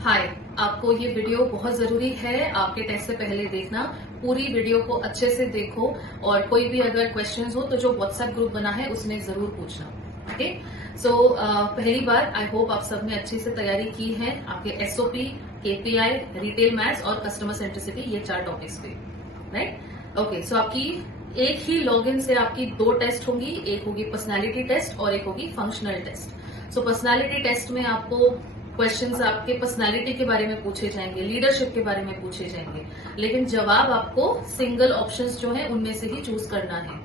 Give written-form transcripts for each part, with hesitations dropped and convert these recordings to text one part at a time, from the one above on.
हाय। आपको ये वीडियो बहुत जरूरी है आपके टेस्ट से पहले देखना। पूरी वीडियो को अच्छे से देखो और कोई भी अगर क्वेश्चंस हो तो जो व्हाट्सएप ग्रुप बना है उसमें जरूर पूछना। ओके। सो पहली बार आई होप आप सबने अच्छे से तैयारी की है। आपके एसओपी, केपीआई, रिटेल मैथ्स और कस्टमर सेंट्रिसिटी, ये 4 टॉपिक्स पे, राइट? ओके। सो आपकी एक ही लॉगिन से आपकी 2 टेस्ट होंगी। एक होगी पर्सनालिटी टेस्ट और एक होगी फंक्शनल टेस्ट। सो पर्सनालिटी टेस्ट में आपको क्वेश्चंस आपके पर्सनालिटी के बारे में पूछे जाएंगे, लीडरशिप के बारे में पूछे जाएंगे, लेकिन जवाब आपको सिंगल ऑप्शंस जो है उनमें से ही चूज करना है।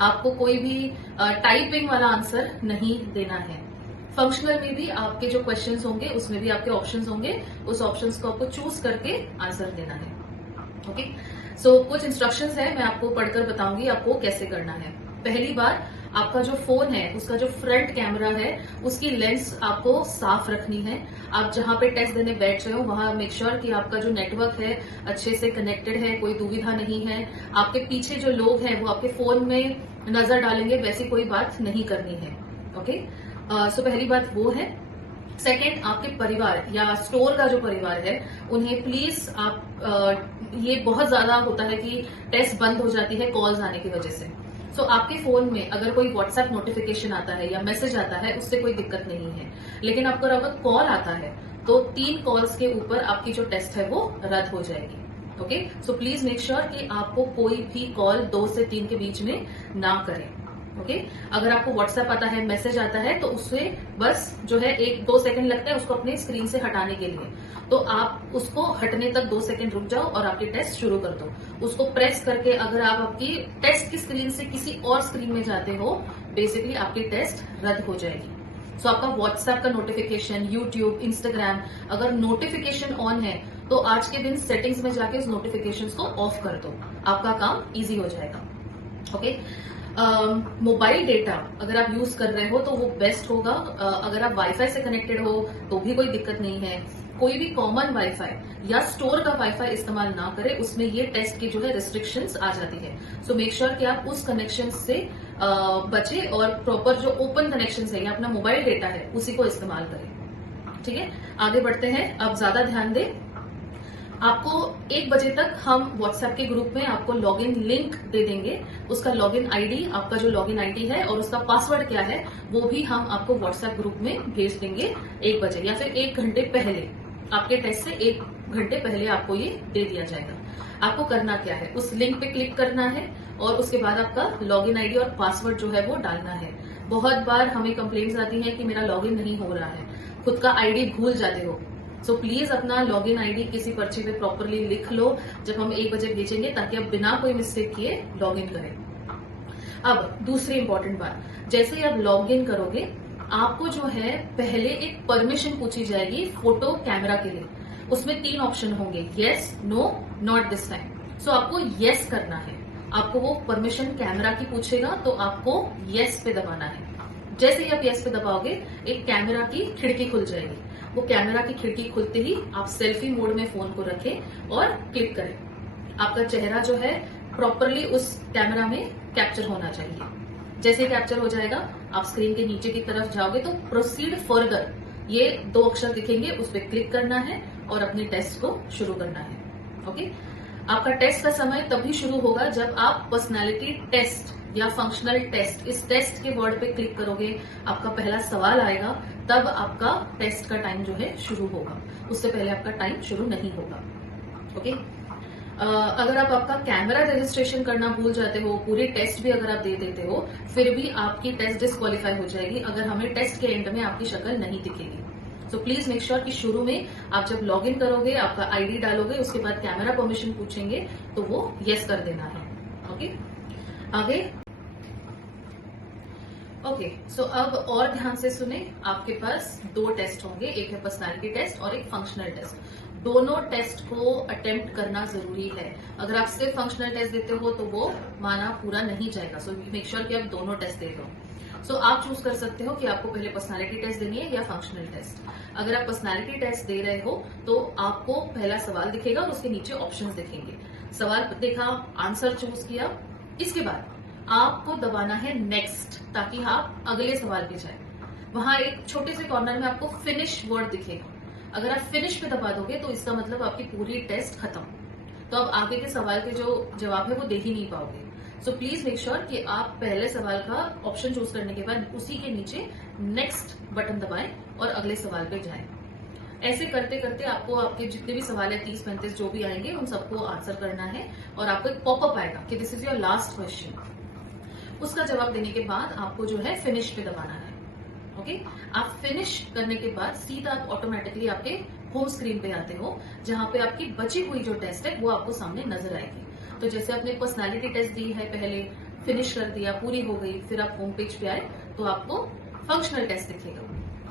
आपको कोई भी टाइपिंग वाला आंसर नहीं देना है। फंक्शनल में भी आपके जो क्वेश्चंस होंगे उसमें भी आपके ऑप्शंस होंगे, उस ऑप्शंस को आपको चूज करके आंसर देना है। ओके। सो कुछ इंस्ट्रक्शंस है, मैं आपको पढ़कर बताऊंगी आपको कैसे करना है। पहली बार आपका जो फोन है उसका जो फ्रंट कैमरा है उसकी लेंस आपको साफ रखनी है। आप जहां पे टेस्ट देने बैठ रहे हो वहां मेक श्योर कि आपका जो नेटवर्क है अच्छे से कनेक्टेड है, कोई दुविधा नहीं है। आपके पीछे जो लोग हैं वो आपके फोन में नजर डालेंगे, वैसी कोई बात नहीं करनी है। ओके। सो पहली बात वो है। सेकेंड, आपके परिवार या स्टोर का जो परिवार है उन्हें प्लीज आप ये बहुत ज्यादा होता है कि टेस्ट बंद हो जाती है कॉल्स आने की वजह से। सो आपके फोन में अगर कोई व्हाट्सएप नोटिफिकेशन आता है या मैसेज आता है उससे कोई दिक्कत नहीं है, लेकिन आपको अगर कॉल आता है तो 3 कॉल्स के ऊपर आपकी जो टेस्ट है वो रद्द हो जाएगी। Okay. So please make sure कि आपको कोई भी कॉल 2 से 3 के बीच में ना करें। ओके। अगर आपको व्हाट्सएप आता है, मैसेज आता है तो उससे बस जो है 1-2 सेकंड लगता है उसको अपने स्क्रीन से हटाने के लिए, तो आप उसको हटने तक 2 सेकंड रुक जाओ और आपकी टेस्ट शुरू कर दो। उसको प्रेस करके अगर आप आपकी टेस्ट की स्क्रीन से किसी और स्क्रीन में जाते हो, बेसिकली आपकी टेस्ट रद्द हो जाएगी। सो आपका व्हाट्सएप का नोटिफिकेशन, यूट्यूब, इंस्टाग्राम, अगर नोटिफिकेशन ऑन है तो आज के दिन सेटिंग्स में जाके उस नोटिफिकेशन को ऑफ कर दो, आपका काम इजी हो जाएगा। ओके। मोबाइल डेटा अगर आप यूज कर रहे हो तो वो बेस्ट होगा। अगर आप वाईफाई से कनेक्टेड हो तो भी कोई दिक्कत नहीं है। कोई भी कॉमन वाईफाई या स्टोर का वाईफाई इस्तेमाल ना करें, उसमें ये टेस्ट की जो है रिस्ट्रिक्शंस आ जाती है। सो मेक श्योर कि आप उस कनेक्शन से बचे और प्रॉपर जो ओपन कनेक्शन है या अपना मोबाइल डेटा है उसी को इस्तेमाल करें। ठीक है, आगे बढ़ते हैं। अब ज्यादा ध्यान दें। आपको 1 बजे तक हम व्हाट्सएप के ग्रुप में आपको लॉगिन लिंक दे देंगे। उसका लॉगिन आईडी, आपका जो लॉगिन आईडी है और उसका पासवर्ड क्या है वो भी हम आपको व्हाट्सएप ग्रुप में भेज देंगे 1 बजे या फिर 1 घंटे पहले। आपके टेस्ट से 1 घंटे पहले आपको ये दे दिया जाएगा। आपको करना क्या है, उस लिंक पे क्लिक करना है और उसके बाद आपका लॉगिन आईडी और पासवर्ड जो है वो डालना है। बहुत बार हमें कंप्लेंट्स आती है कि मेरा लॉगिन नहीं हो रहा है, खुद का आईडी भूल जाते हो। सो प्लीज अपना लॉगिन आईडी किसी पर्ची पे प्रॉपरली लिख लो जब हम 1 बजे भेजेंगे, ताकि आप बिना कोई मिस्टेक किए लॉगिन करें। अब दूसरी इंपॉर्टेंट बात, जैसे ही आप लॉगिन करोगे आपको जो है पहले एक परमिशन पूछी जाएगी फोटो कैमरा के लिए। उसमें 3 ऑप्शन होंगे, yes, no, not this time. So आपको येस करना है। आपको वो परमिशन कैमरा की पूछेगा तो आपको येस पे दबाना है। जैसे ही आप येस पे दबाओगे एक कैमरा की खिड़की खुल जाएगी। वो कैमरा की खिड़की खुलते ही आप सेल्फी मोड में फोन को रखें और क्लिक करें। आपका चेहरा जो है प्रॉपरली उस कैमरा में कैप्चर होना चाहिए। जैसे ही कैप्चर हो जाएगा आप स्क्रीन के नीचे की तरफ जाओगे तो प्रोसीड फर्दर, ये 2 अक्षर दिखेंगे, उस पर क्लिक करना है और अपने टेस्ट को शुरू करना है। ओके। आपका टेस्ट का समय तभी शुरू होगा जब आप पर्सनालिटी टेस्ट या फंक्शनल टेस्ट, इस टेस्ट के वर्ड पे क्लिक करोगे, आपका पहला सवाल आएगा, तब आपका टेस्ट का टाइम जो है शुरू होगा। उससे पहले आपका टाइम शुरू नहीं होगा। ओके। अगर आप आपका कैमरा रजिस्ट्रेशन करना भूल जाते हो, पूरे टेस्ट भी अगर आप दे देते हो, फिर भी आपकी टेस्ट डिस्क्वालीफाई हो जाएगी अगर हमें टेस्ट के एंड में आपकी शक्ल नहीं दिखेगी। सो प्लीज मेक श्योर कि शुरू में आप जब लॉग इन करोगे, आपका आईडी डालोगे, उसके बाद कैमरा परमिशन पूछेंगे तो वो येस कर देना है। ओके। आगे। ओके। सो अब और ध्यान से सुने। आपके पास 2 टेस्ट होंगे, एक है पर्सनालिटी टेस्ट और एक फंक्शनल टेस्ट। दोनों टेस्ट को अटेम्प्ट करना जरूरी है। अगर आप सिर्फ फंक्शनल टेस्ट देते हो तो वो माना पूरा नहीं जाएगा। सो मेक श्योर कि आप दोनों टेस्ट दे दो। सो आप चूज कर सकते हो कि आपको पहले पर्सनालिटी टेस्ट देनी है या फंक्शनल टेस्ट। अगर आप पर्सनालिटी टेस्ट दे रहे हो तो आपको पहला सवाल दिखेगा और उसके नीचे ऑप्शंस दिखेंगे। सवाल देखा, आंसर चूज किया, इसके बाद आपको दबाना है नेक्स्ट, ताकि आप अगले सवाल पे जाए। वहां एक छोटे से कॉर्नर में आपको फिनिश वर्ड दिखेगा। अगर आप फिनिश पे दबा दोगे तो इसका मतलब आपकी पूरी टेस्ट खत्म, तो आप आगे के सवाल के जो जवाब है वो दे ही नहीं पाओगे। सो प्लीज मेक श्योर कि आप पहले सवाल का ऑप्शन चूज करने के बाद उसी के नीचे नेक्स्ट बटन दबाएं और अगले सवाल पे जाएं। ऐसे करते करते आपको आपके जितने भी सवाल है 30-35 जो भी आएंगे उन सबको आंसर करना है और आपको एक पॉपअप आएगा कि this is your last question. उसका जवाब देने के बाद आपको जो है फिनिश पे दबाना है। ओके, आप फिनिश करने के बाद सीधा आप ऑटोमेटिकली आपके होम स्क्रीन पे आते हो, जहां पे आपकी बची हुई जो टेस्ट है वो आपको सामने नजर आएगी। तो जैसे आपने पर्सनालिटी टेस्ट दी है, पहले फिनिश कर दिया, पूरी हो गई, फिर आप होम पेज पे आए तो आपको फंक्शनल टेस्ट दिखेगा।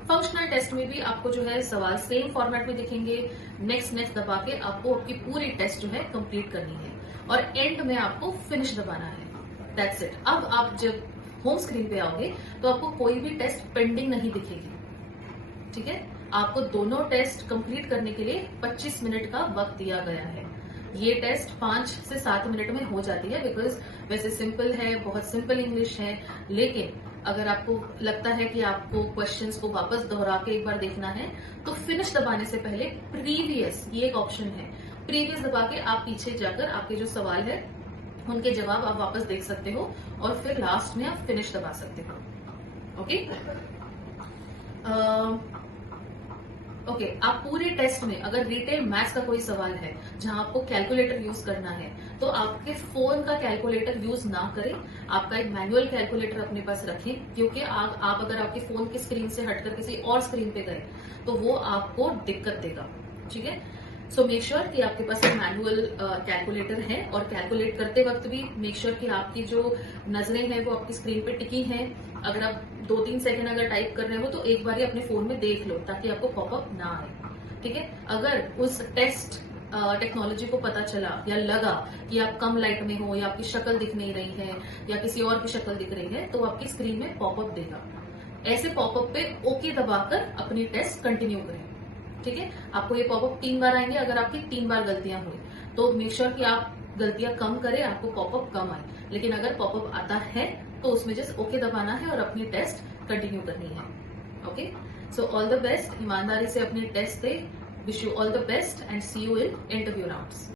फंक्शनल टेस्ट में भी आपको जो है सवाल सेम फॉर्मेट में दिखेंगे। नेक्स्ट दबा के आपको आपकी पूरी टेस्ट जो है कंप्लीट करनी है और एंड में आपको फिनिश दबाना है। That's it. अब आप जब होम स्क्रीन पे आओगे तो आपको कोई भी टेस्ट पेंडिंग नहीं दिखेगी। ठीक है, आपको दोनों टेस्ट कंप्लीट करने के लिए 25 मिनट का वक्त दिया गया है। ये टेस्ट 5 से 7 मिनट में हो जाती है, बिकॉज वैसे सिंपल है, बहुत सिंपल इंग्लिश है। लेकिन अगर आपको लगता है कि आपको क्वेश्चंस को वापस दोहरा के एक बार देखना है तो फिनिश दबाने से पहले प्रीवियस, ये एक ऑप्शन है, प्रीवियस दबा के आप पीछे जाकर आपके जो सवाल है उनके जवाब आप वापस देख सकते हो और फिर लास्ट में आप फिनिश दबा सकते हो। ओके, ओके, आप पूरे टेस्ट में अगर रिटेल मैथ्स का कोई सवाल है जहां आपको कैलकुलेटर यूज करना है तो आपके फोन का कैलकुलेटर यूज ना करें, आपका एक मैनुअल कैलकुलेटर अपने पास रखें, क्योंकि आप अगर आपके फोन की स्क्रीन से हटकर किसी और स्क्रीन पे गए तो वो आपको दिक्कत देगा। ठीक है, सो मेक श्योर कि आपके पास एक मैनुअल कैलकुलेटर है और कैलकुलेट करते वक्त भी मेक श्योर कि आपकी जो नजरें हैं वो आपकी स्क्रीन पे टिकी हैं। अगर आप 2-3 सेकंड अगर टाइप कर रहे हो तो एक बार ही अपने फोन में देख लो ताकि आपको पॉपअप ना आए। ठीक है, अगर उस टेस्ट टेक्नोलॉजी को पता चला या लगा कि आप कम लाइट में हो या आपकी शक्ल दिख नहीं रही है या किसी और की शक्ल दिख रही है तो आपकी स्क्रीन में पॉपअप देगा। ऐसे पॉपअप पे ओके दबाकर अपनी टेस्ट कंटिन्यू करें। ठीक है, आपको ये पॉपअप 3 बार आएंगे। अगर आपकी 3 बार गलतियां हुई तो मेक श्योर कि आप गलतियां कम करें, आपको पॉपअप कम आए। लेकिन अगर पॉपअप आता है तो उसमें जस्ट ओके दबाना है और अपनी टेस्ट कंटिन्यू करनी है। Okay, so all the best, ईमानदारी से अपनी टेस्ट दे। Wish you all the best and see you in interview rounds.